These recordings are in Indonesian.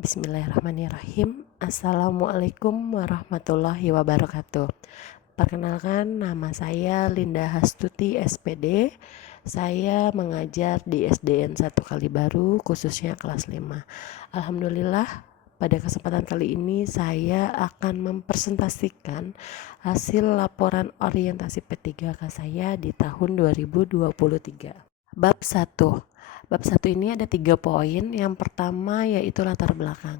Bismillahirrahmanirrahim. Assalamualaikum warahmatullahi wabarakatuh. Perkenalkan, nama saya Linda Hastuti SPD. Saya mengajar di SDN 1 Kalibaru, khususnya kelas 5. Alhamdulillah, pada kesempatan kali ini saya akan mempresentasikan hasil laporan orientasi P3K saya di tahun 2023. Bab 1. Bab 1 ini ada 3 poin. Yang pertama yaitu latar belakang.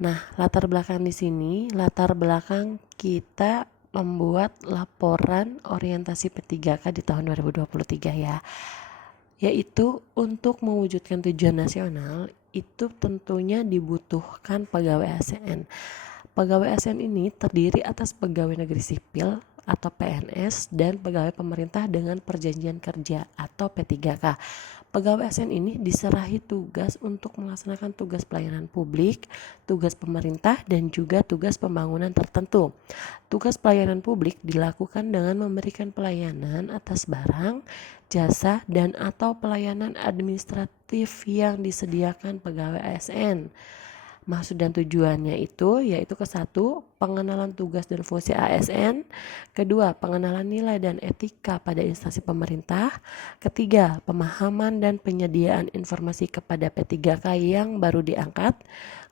Nah, latar belakang di sini, latar belakang kita membuat laporan orientasi P3K di tahun 2023 ya. Yaitu untuk mewujudkan tujuan nasional itu tentunya dibutuhkan pegawai ASN. Pegawai ASN ini terdiri atas pegawai negeri sipil atau PNS dan pegawai pemerintah dengan perjanjian kerja atau P3K. Pegawai ASN ini diserahi tugas untuk melaksanakan tugas pelayanan publik, tugas pemerintah, dan juga tugas pembangunan tertentu. Tugas pelayanan publik dilakukan dengan memberikan pelayanan atas barang, jasa, dan atau pelayanan administratif yang disediakan pegawai ASN. Maksud dan tujuannya itu yaitu ke-1, pengenalan tugas dan fungsi ASN, kedua, pengenalan nilai dan etika pada instansi pemerintah, ketiga, pemahaman dan penyediaan informasi kepada P3K yang baru diangkat,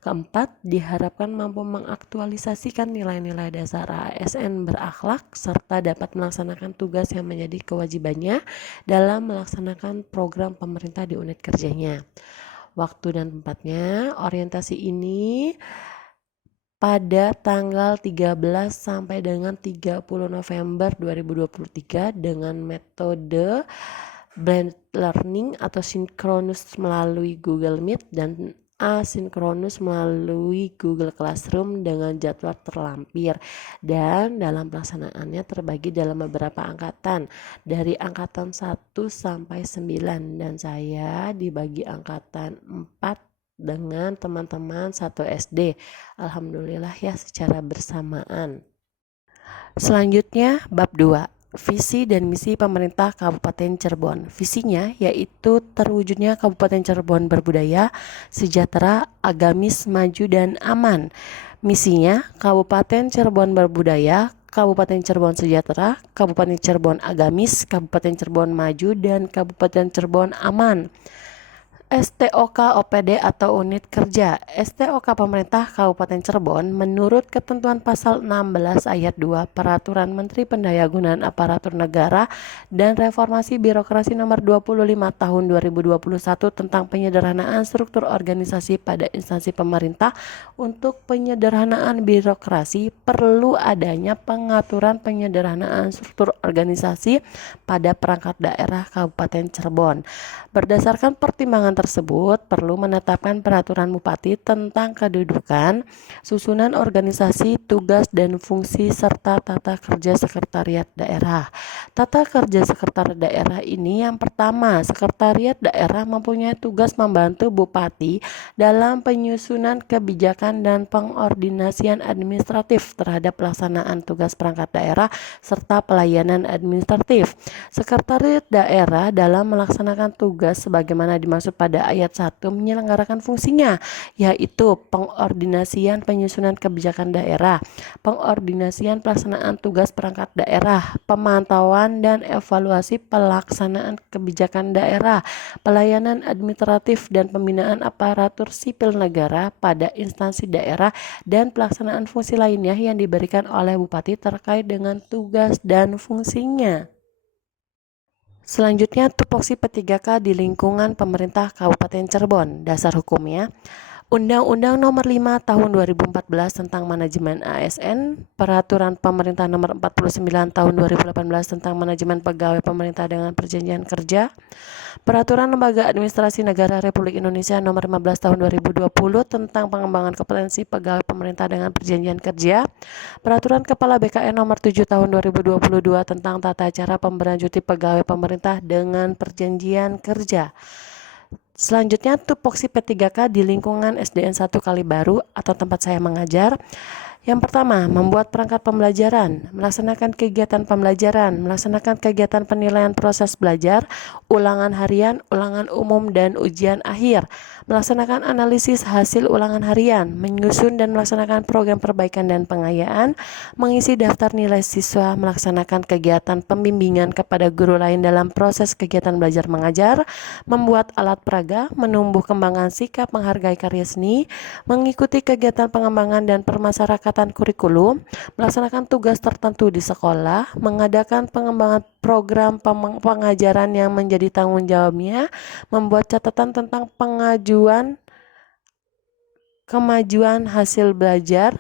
keempat, diharapkan mampu mengaktualisasikan nilai-nilai dasar ASN berakhlak serta dapat melaksanakan tugas yang menjadi kewajibannya dalam melaksanakan program pemerintah di unit kerjanya. Waktu dan tempatnya, orientasi ini pada tanggal 13 sampai dengan 30 November 2023 dengan metode blended learning atau sinkronus melalui Google Meet dan asinkronus melalui Google Classroom dengan jadwal terlampir, dan dalam pelaksanaannya terbagi dalam beberapa angkatan dari angkatan 1 sampai 9, dan saya dibagi angkatan 4 dengan teman-teman 1 SD. Alhamdulillah ya, secara bersamaan. Selanjutnya bab 2, visi dan misi pemerintah Kabupaten Cirebon. Visinya yaitu terwujudnya Kabupaten Cirebon berbudaya, sejahtera, agamis, maju, dan aman. Misinya Kabupaten Cirebon berbudaya, Kabupaten Cirebon sejahtera, Kabupaten Cirebon agamis, Kabupaten Cirebon maju, dan Kabupaten Cirebon aman. STOK OPD atau unit kerja. STOK pemerintah Kabupaten Cirebon menurut ketentuan pasal 16 ayat 2 Peraturan Menteri Pendayagunaan Aparatur Negara dan Reformasi Birokrasi nomor 25 tahun 2021 tentang penyederhanaan struktur organisasi pada instansi pemerintah. Untuk penyederhanaan birokrasi perlu adanya pengaturan penyederhanaan struktur organisasi pada perangkat daerah Kabupaten Cirebon. Berdasarkan pertimbangan tersebut, perlu menetapkan peraturan Bupati tentang kedudukan, susunan organisasi, tugas dan fungsi, serta tata kerja sekretariat daerah. Tata kerja sekretariat daerah ini yang pertama, sekretariat daerah mempunyai tugas membantu Bupati dalam penyusunan kebijakan dan pengordinasian administratif terhadap pelaksanaan tugas perangkat daerah serta pelayanan administratif. Sekretariat daerah dalam melaksanakan tugas sebagaimana dimaksud pada ayat 1 menyelenggarakan fungsinya, yaitu pengordinasian penyusunan kebijakan daerah, pengordinasian pelaksanaan tugas perangkat daerah, pemantauan dan evaluasi pelaksanaan kebijakan daerah, pelayanan administratif dan pembinaan aparatur sipil negara pada instansi daerah, dan pelaksanaan fungsi lainnya yang diberikan oleh Bupati terkait dengan tugas dan fungsinya. Selanjutnya, tupoksi P3K di lingkungan pemerintah Kabupaten Cirebon. Dasar hukumnya, Undang-Undang Nomor 5 Tahun 2014 tentang Manajemen ASN, Peraturan Pemerintah Nomor 49 Tahun 2018 tentang Manajemen Pegawai Pemerintah dengan Perjanjian Kerja, Peraturan Lembaga Administrasi Negara Republik Indonesia Nomor 15 Tahun 2020 tentang Pengembangan Kompetensi Pegawai Pemerintah dengan Perjanjian Kerja, Peraturan Kepala BKN Nomor 7 Tahun 2022 tentang Tata Cara Pemberlanjuti Pegawai Pemerintah dengan Perjanjian Kerja. Selanjutnya, tupoksi P3K di lingkungan SDN 1 Kalibaru atau tempat saya mengajar. Yang pertama, membuat perangkat pembelajaran, melaksanakan kegiatan pembelajaran, melaksanakan kegiatan penilaian proses belajar, ulangan harian, ulangan umum, dan ujian akhir, melaksanakan analisis hasil ulangan harian, menyusun dan melaksanakan program perbaikan dan pengayaan, mengisi daftar nilai siswa, melaksanakan kegiatan pembimbingan kepada guru lain dalam proses kegiatan belajar mengajar, membuat alat peraga, menumbuh kembangkan sikap menghargai karya seni, mengikuti kegiatan pengembangan dan permasyarakatan kurikulum, melaksanakan tugas tertentu di sekolah, mengadakan pengembangan program pengajaran yang menjadi tanggung jawabnya, membuat catatan tentang kemajuan hasil belajar,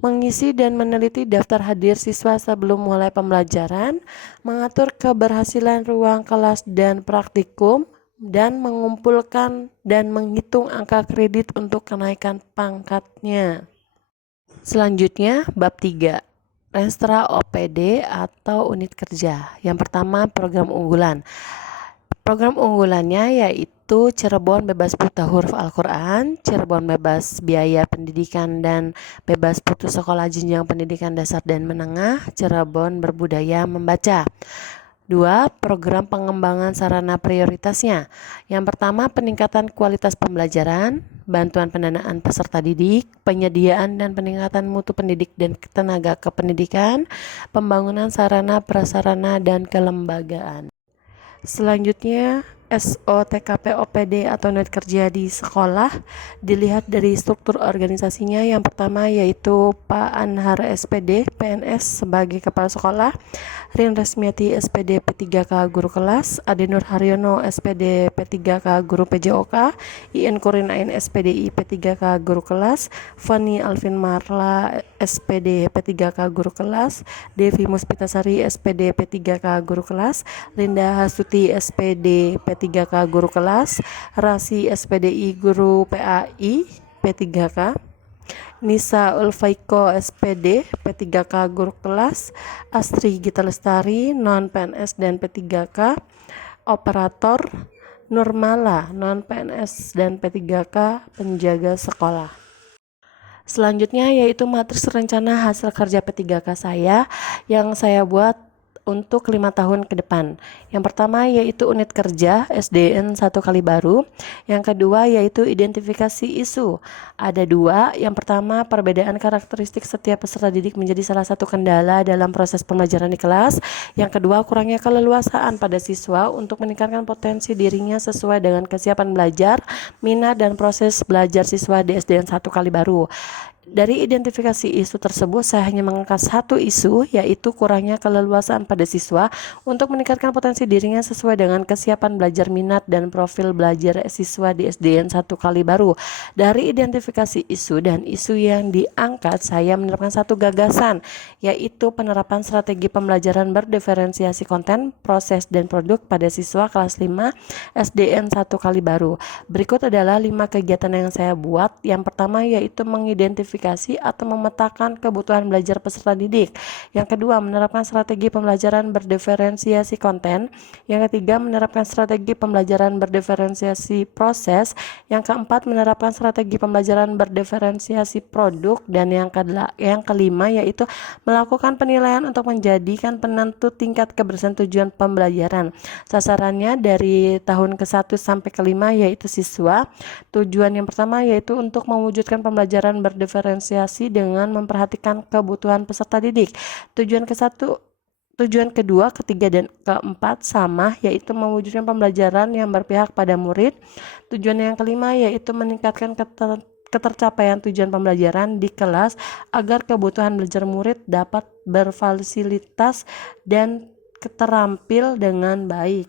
mengisi dan meneliti daftar hadir siswa sebelum mulai pembelajaran, mengatur keberhasilan ruang kelas dan praktikum, dan mengumpulkan dan menghitung angka kredit untuk kenaikan pangkatnya. Selanjutnya, bab 3. Renstra OPD atau unit kerja. Yang pertama, program unggulan. Program unggulannya yaitu Cirebon bebas buta huruf Al-Quran, Cirebon bebas biaya pendidikan dan bebas putus sekolah jenjang pendidikan dasar dan menengah, Cirebon berbudaya membaca. 2. Program pengembangan sarana prioritasnya. Yang pertama, peningkatan kualitas pembelajaran, bantuan pendanaan peserta didik, penyediaan dan peningkatan mutu pendidik dan tenaga kependidikan, pembangunan sarana prasarana dan kelembagaan. Selanjutnya, SOTKP OPD atau unit kerja di sekolah dilihat dari struktur organisasinya. Yang pertama yaitu Pak Anhar SPD PNS sebagai kepala sekolah, Rin Resmiati SPD P3K guru kelas, Adenur Haryono SPD P3K guru PJOK, IN Kurinain SPDI P3K guru kelas, Fani Alvin Marla SPD P3K guru kelas, Devi Muspitasari SPD P3K guru kelas, Linda Hasuti SPD P3K guru kelas, Rasi SPDI guru PAI P3K, Nisa Ulfaiko SPD P3K guru kelas, Astri Gita Lestari non PNS dan P3K, operator Nurmala non PNS dan P3K penjaga sekolah. Selanjutnya yaitu matriks rencana hasil kerja P3K saya yang saya buat untuk 5 tahun ke depan. Yang pertama yaitu unit kerja SDN 1 Kalibaru. Yang kedua yaitu identifikasi isu. Ada 2. Yang pertama, perbedaan karakteristik setiap peserta didik menjadi salah satu kendala dalam proses pembelajaran di kelas. Yang kedua, kurangnya keleluasaan pada siswa untuk meningkatkan potensi dirinya sesuai dengan kesiapan belajar, minat dan proses belajar siswa di SDN 1 Kalibaru. Dari identifikasi isu tersebut, saya hanya mengangkat satu isu, yaitu kurangnya keleluasaan pada siswa untuk meningkatkan potensi dirinya sesuai dengan kesiapan belajar, minat, dan profil belajar siswa di SDN 1 Kalibaru. Dari identifikasi isu dan isu yang diangkat, saya menerapkan satu gagasan, yaitu penerapan strategi pembelajaran berdiferensiasi konten, proses, dan produk pada siswa kelas 5 SDN 1 Kalibaru. Berikut adalah 5 kegiatan yang saya buat. Yang pertama yaitu mengidentifikasi atau memetakan kebutuhan belajar peserta didik. Yang kedua, menerapkan strategi pembelajaran berdiferensiasi konten. Yang ketiga, menerapkan strategi pembelajaran berdiferensiasi proses. Yang keempat, menerapkan strategi pembelajaran berdiferensiasi produk. Dan yang kelima yaitu melakukan penilaian untuk menjadikan penentu tingkat keberhasilan tujuan pembelajaran. Sasarannya dari tahun ke-1 sampai ke-5 yaitu siswa. Tujuan yang pertama yaitu untuk mewujudkan pembelajaran berdiferensiasi dengan memperhatikan kebutuhan peserta didik. Tujuan kedua, ketiga, dan keempat sama, yaitu mewujudkan pembelajaran yang berpihak pada murid. Tujuan yang kelima yaitu meningkatkan ketercapaian tujuan pembelajaran di kelas agar kebutuhan belajar murid dapat berfasilitas dan terampil dengan baik.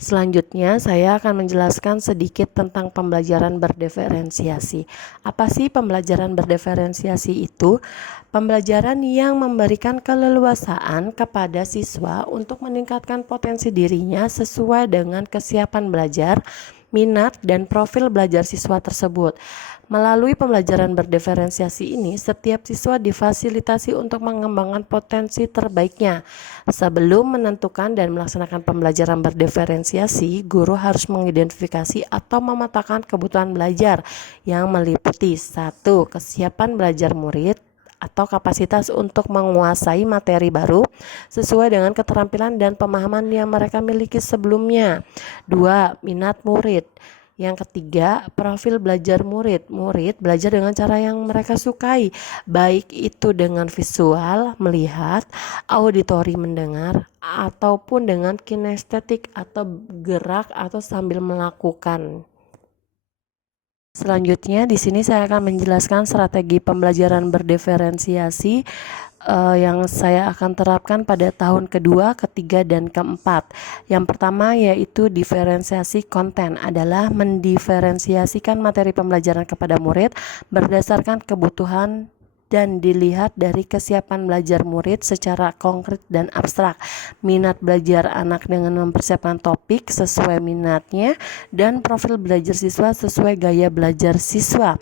Selanjutnya, saya akan menjelaskan sedikit tentang pembelajaran berdiferensiasi. Apa sih pembelajaran berdiferensiasi itu? Pembelajaran yang memberikan keleluasaan kepada siswa untuk meningkatkan potensi dirinya sesuai dengan kesiapan belajar, minat, dan profil belajar siswa tersebut. Melalui pembelajaran berdiferensiasi ini, setiap siswa difasilitasi untuk mengembangkan potensi terbaiknya. Sebelum menentukan dan melaksanakan pembelajaran berdiferensiasi, guru harus mengidentifikasi atau memetakan kebutuhan belajar yang meliputi 1. Kesiapan belajar murid atau kapasitas untuk menguasai materi baru sesuai dengan keterampilan dan pemahaman yang mereka miliki sebelumnya. 2. Minat murid. Yang ketiga, profil belajar murid. Murid belajar dengan cara yang mereka sukai, baik itu dengan visual, melihat, auditori, mendengar, ataupun dengan kinestetik atau gerak atau sambil melakukan. Selanjutnya di sini saya akan menjelaskan strategi pembelajaran berdiferensiasi yang saya akan terapkan pada tahun kedua, ketiga, dan keempat. Yang pertama yaitu diferensiasi konten adalah mendiferensiasikan materi pembelajaran kepada murid berdasarkan kebutuhan dan dilihat dari kesiapan belajar murid secara konkret dan abstrak, minat belajar anak dengan mempersiapkan topik sesuai minatnya, dan profil belajar siswa sesuai gaya belajar siswa.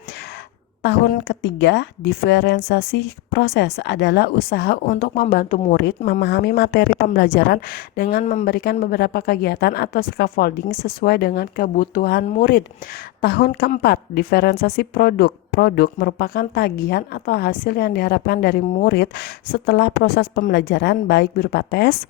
Tahun ketiga, diferensiasi proses adalah usaha untuk membantu murid memahami materi pembelajaran dengan memberikan beberapa kegiatan atau scaffolding sesuai dengan kebutuhan murid. Tahun keempat, diferensiasi produk. Produk merupakan tagihan atau hasil yang diharapkan dari murid setelah proses pembelajaran, baik berupa tes,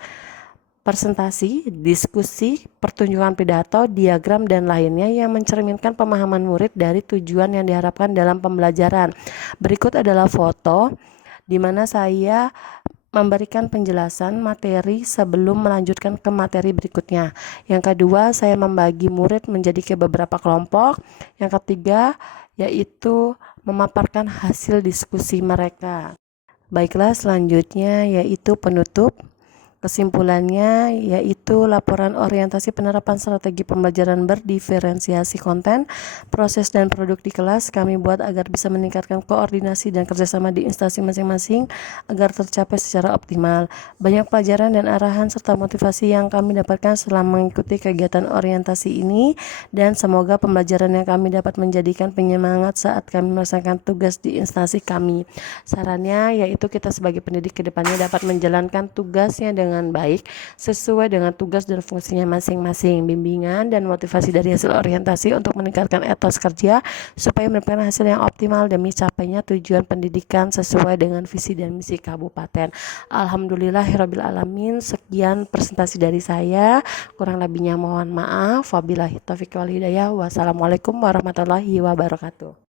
presentasi, diskusi, pertunjukan pidato, diagram, dan lainnya yang mencerminkan pemahaman murid dari tujuan yang diharapkan dalam pembelajaran. Berikut adalah foto di mana saya memberikan penjelasan materi sebelum melanjutkan ke materi berikutnya. Yang kedua, saya membagi murid menjadi ke beberapa kelompok. Yang ketiga, yaitu memaparkan hasil diskusi mereka. Baiklah, selanjutnya yaitu penutup. Kesimpulannya yaitu laporan orientasi penerapan strategi pembelajaran berdiferensiasi konten, proses dan produk di kelas kami buat agar bisa meningkatkan koordinasi dan kerjasama di instansi masing-masing agar tercapai secara optimal. Banyak pelajaran dan arahan serta motivasi yang kami dapatkan selama mengikuti kegiatan orientasi ini, dan semoga pembelajaran yang kami dapat menjadikan penyemangat saat kami melaksanakan tugas di instansi kami. Sarannya yaitu kita sebagai pendidik kedepannya dapat menjalankan tugasnya dengan baik sesuai dengan tugas dan fungsinya masing-masing. Bimbingan dan motivasi dari hasil orientasi untuk meningkatkan etos kerja supaya mendapatkan hasil yang optimal demi capainya tujuan pendidikan sesuai dengan visi dan misi kabupaten. Alhamdulillahirabbil alamin. Sekian presentasi dari saya, kurang lebihnya mohon maaf. Wabillahi taufiq wal hidayah. Wassalamualaikum warahmatullahi wabarakatuh.